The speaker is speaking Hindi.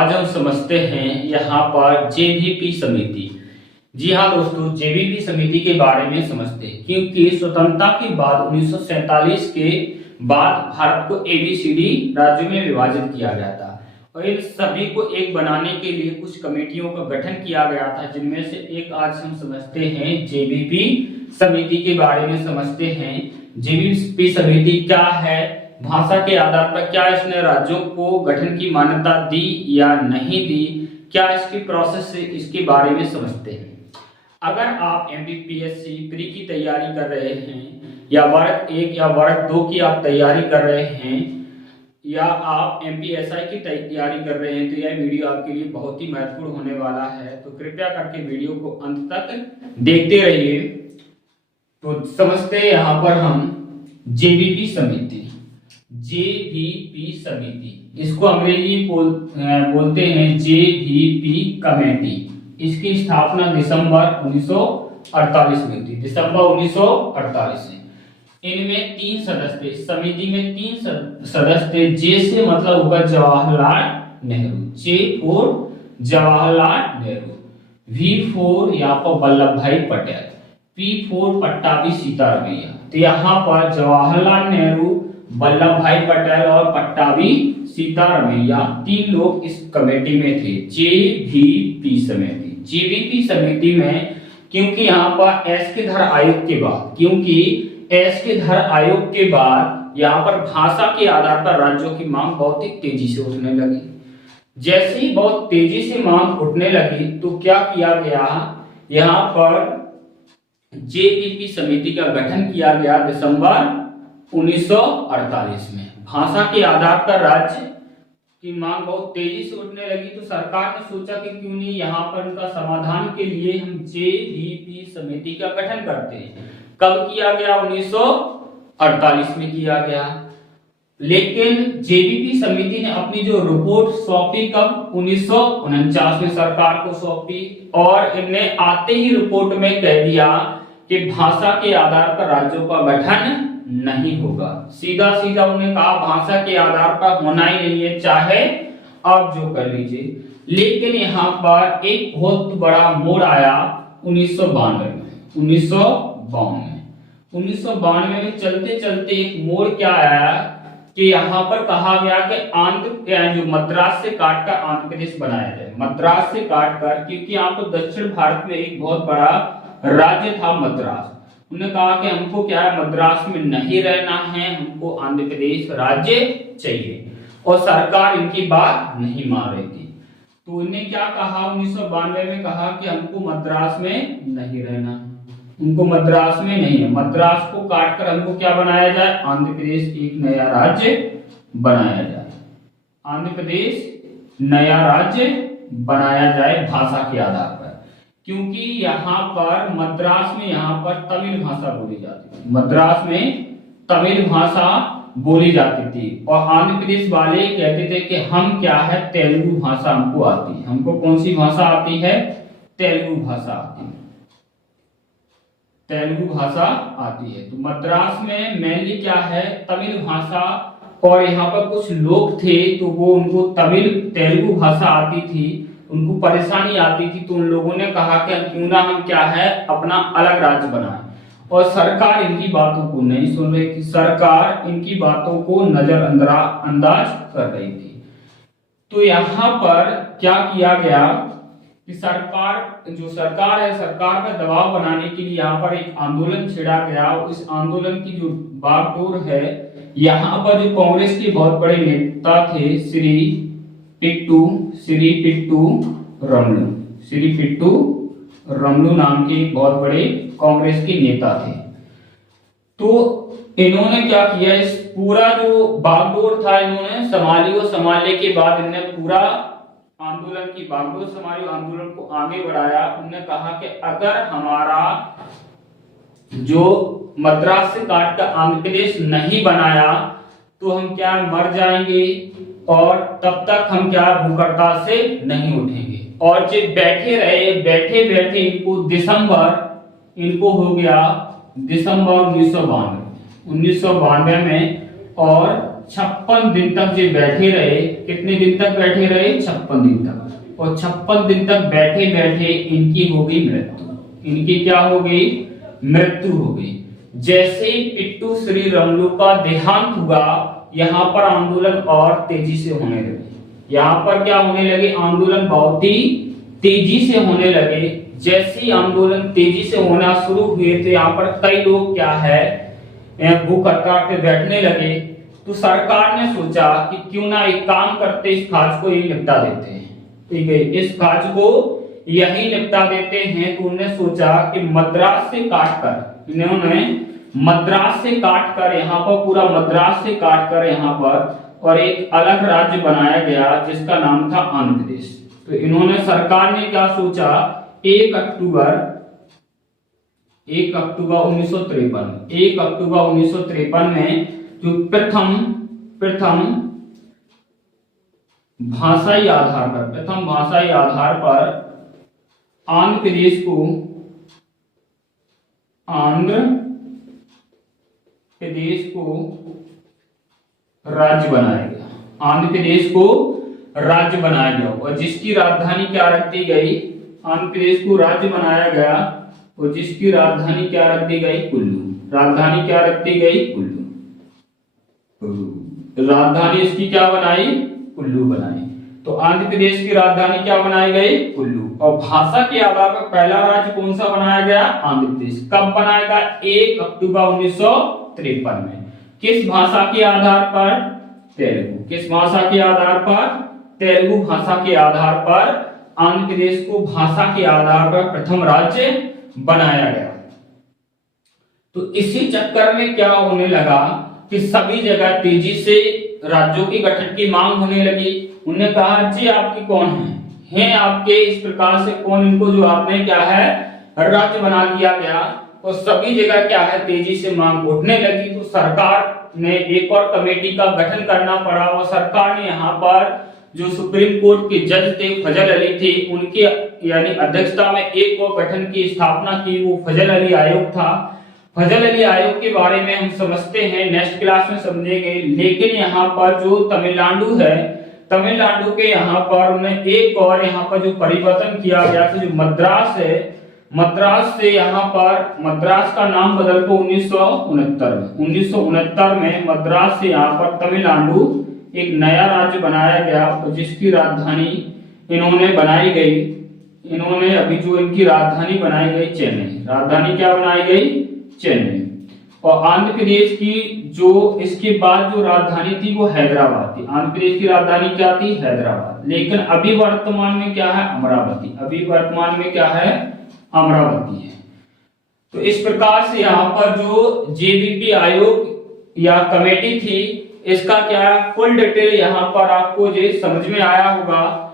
आज हम समझते हैं यहाँ पर जेवीपी समिति। जी हाँ दोस्तों, जेवीपी समिति के बारे में समझते हैं क्योंकि स्वतंत्रता के बाद 1947 के बाद भारत को एबीसीडी राज्यों में विभाजित किया गया था और इन सभी को एक बनाने के लिए कुछ कमेटियों का गठन किया गया था, जिनमें से एक आज हम समझते हैं जेवीपी समिति के बारे में समझते हैं। जेवीपी समिति क्या है, भाषा के आधार पर क्या इसने राज्यों को गठन की मान्यता दी या नहीं दी, क्या इसकी प्रोसेस है, इसके बारे में समझते हैं। अगर आप एमपीपीएससी प्री की तैयारी कर रहे हैं या वर्ग 1 या वर्ग 2 की आप तैयारी कर रहे हैं या आप एमपीएसआई की तैयारी कर रहे हैं तो यह वीडियो आपके लिए बहुत ही महत्वपूर्ण होने वाला है, तो कृपया करके वीडियो को अंत तक देखते रहिए। तो समझते हैं यहाँ पर हम जेवीपी समिति। जेवीपी समिति, इसको अंग्रेजी बोलते हैं जेवीपी कमेटी। इसकी स्थापना दिसंबर 1948 में थी, दिसंबर 1948 में। इनमें 3 सदस्य थे, समिति में 3 सदस्य थे। जे से मतलब होगा Jawaharlal Nehru, J for Jawaharlal Nehru, V for यहाँ पर Vallabhbhai Patel, P for Pattabhi Sitaramayya. तो यहाँ पर जवाहरलाल नेहरू, वल्लभ भाई पटेल और पट्टाभी सीतारामैया 3 लोग इस कमेटी में थे, जेवीपी समिति। जेवीपी समिति में क्योंकि यहाँ पर एसकेधर आयोग के बाद यहाँ पर भाषा के आधार पर राज्यों की मांग बहुत ही तेजी से उठने लगी। जैसे ही बहुत तेजी से मांग उठने लगी तो क्या किया गया, यहाँ पर जेवीपी समिति का गठन किया गया दिसंबर 1948 में। भाषा के आधार पर राज्य की मांग बहुत तेजी से उठने लगी तो सरकार ने सोचा कि क्यों नहीं यहाँ पर इनका समाधान के लिए हम जेवीपी समिति का गठन करते हैं। कब किया गया, 1948 में किया गया। लेकिन जेवीपी समिति ने अपनी जो रिपोर्ट सौंपी कब, 1949 में सरकार को सौंपी और इनने आते ही रिपोर्ट में कह दिया कि भाषा के आधार पर राज्यों का गठन नहीं होगा। सीधा सीधा उन्हें कहा भाषा के आधार पर होना ही नहीं है, चाहे आप जो कर लीजिए। लेकिन यहाँ पर एक बहुत बड़ा मोड़ आया 1992 में। 1992 में चलते चलते एक मोड़ क्या आया कि यहाँ पर कहा गया कि जो मद्रास से काटकर आंध्र प्रदेश बनाया जाए। मद्रास से काटकर, क्योंकि यहाँ पर दक्षिण भारत में एक बहुत बड़ा राज्य था मद्रास। उन्होंने कहा कि हमको क्या है, मद्रास में नहीं रहना है, हमको आंध्र प्रदेश राज्य चाहिए और सरकार इनकी बात नहीं मान रही थी। तो उन्होंने क्या कहा, 1992 में कहा कि हमको मद्रास में नहीं रहना, उनको मद्रास में नहीं है, मद्रास को काटकर हमको क्या बनाया जाए, आंध्र प्रदेश एक नया राज्य बनाया जाए। आंध्र प्रदेश नया राज्य बनाया जाए भाषा के आधार पर, क्योंकि यहाँ पर मद्रास में यहाँ पर तमिल भाषा बोली जाती थी। मद्रास में तमिल भाषा बोली जाती थी और आंध्र प्रदेश वाले कहते थे कि हम क्या है, तेलुगु भाषा हमको आती है। हमको कौन सी भाषा आती है, तेलुगु भाषा आती है, तेलुगु भाषा आती है। तो मद्रास में मेनली क्या है, तमिल भाषा, और यहाँ पर कुछ लोग थे तो वो उनको तेलुगु भाषा आती थी, उनको परेशानी आती थी। तो उन लोगों ने कहा कि क्यों ना हम क्या है, अपना अलग राज्य बनाएं। और सरकार इनकी बातों को नहीं सुन रही थी, सरकार इनकी बातों को नजरअंदाज कर रही थी। तो यहाँ पर क्या किया गया कि सरकार है, सरकार का दबाव बनाने के लिए यहाँ पर एक आंदोलन छेड़ा गया। इस आंदोलन की जो बागडोर है, यहाँ पर जो कांग्रेस के बहुत बड़े नेता थे, श्री पिट्टू रमलू नाम के बहुत बड़े कांग्रेस के नेता थे। तो इन्होंने क्या किया, इस पूरा जो बागडोर था इन्होंने संभाली और संभालने के बाद इन्होंने पूरा आंदोलन की बागडोर संभाली, आंदोलन को आगे बढ़ाया। उन्होंने कहा कि अगर हमारा जो मद्रास से काटकर आंध्र प्रदेश नहीं बनाया तो हम क्या मर जाएंगे और तब तक हम क्या भूख से नहीं उठेंगे। और जो बैठे रहे, बैठे बैठे इनको हो गया दिसंबर 1992 में, और 56 दिन तक जो बैठे रहे, कितने दिन तक बैठे रहे? 56 दिन तक। और 56 दिन तक बैठे बैठे इनकी हो गई मृत्यु। इनकी क्या हो गई? मृत्यु हो गई। जैसे ही पिट्टू श्री रमलू का देहांत हुआ, यहाँ पर आंदोलन और तेजी से होने लगे। यहाँ पर क्या होने लगे? आंदोलन बहुत ही तेजी से होने लगे। जैसे ही आंदोलन तेजी से होना शुरू हुए तो यहाँ पर कई लोग क्या है, भूख हड़ताल पे बैठने लगे। तो सरकार ने सोचा कि क्यों ना एक काम करते, इस काज को यही निपटा देते हैं। ठीक है, इस काज को यही निपटा देते हैं। तो उन्होंने सोचा कि मद्रास से काटकर, इन्होंने मद्रास से काटकर यहाँ पर, पूरा मद्रास से काटकर यहाँ पर और एक अलग राज्य बनाया गया जिसका नाम था आंध्र प्रदेश। तो इन्होंने, सरकार ने क्या सोचा, 1 अक्टूबर 1953 में जो प्रथम भाषाई आधार पर आंध्र प्रदेश को राज्य बनाया गया। आंध्र प्रदेश को राज्य बनाया गया और जिसकी राजधानी क्या रख दी गई? आंध्र प्रदेश को राज्य बनाया गया और जिसकी राजधानी क्या रख दी गई? कुल्लू। राजधानी क्या रख दी गई? कुल्लू। राजधानी इसकी क्या बनाई? कुल्लू बनाई। तो आंध्र प्रदेश की राजधानी क्या बनाई गई? कुल्लू। और भाषा के आधार पर पहला राज्य कौन सा बनाया गया? आंध्र प्रदेश। कब बनाया गया? 1 अक्टूबर 1953 में। किस भाषा के आधार पर? तेलुगु। किस भाषा के आधार पर? तेलुगु भाषा के आधार पर आंध्र प्रदेश को भाषा के आधार पर प्रथम राज्य बनाया गया। तो इसी चक्कर में क्या होने लगा कि सभी जगह तेजी से राज्यों के गठन की मांग होने लगी। उन्होंने कहा, जी आपकी कौन है आपके इस प्रकार से कौन, इनको जो आपने क्या है राज्य बना दिया गया। और सभी जगह क्या है तेजी से मांग उठने लगी। तो सरकार ने एक और कमेटी का गठन करना पड़ा और सरकार ने यहाँ पर जो सुप्रीम कोर्ट के जज थे फजल अली थे, उनके यानी अध्यक्षता में एक और गठन की स्थापना की। वो फजल अली आयोग था। फजल अली आयोग के बारे में हम समझते हैं, नेक्स्ट क्लास में समझेंगे। लेकिन यहाँ पर जो तमिलनाडु है, तमिलनाडु के यहाँ पर उन्हें एक और यहाँ पर जो परिवर्तन किया गया था, जो मद्रास है, मद्रास से यहाँ पर मद्रास का नाम बदल को 1969 में मद्रास से यहाँ पर तमिलनाडु एक नया राज्य बनाया गया और जिसकी राजधानी इन्होंने बनाई गई। इन्होंने अभी जो इनकी राजधानी बनाई गई चेन्नई। राजधानी क्या बनाई गई? चेन्नई। और आंध्र प्रदेश की जो इसके बाद जो राजधानी थी वो हैदराबाद थी। आंध्र प्रदेश की राजधानी क्या थी? हैदराबाद। लेकिन अभी वर्तमान में क्या है? अमरावती। अभी वर्तमान में क्या है? अमरावती है। तो इस प्रकार से यहाँ पर जो जेबीपी आयोग या कमेटी थी, इसका क्या फुल डिटेल यहाँ पर आपको जो समझ में आया होगा।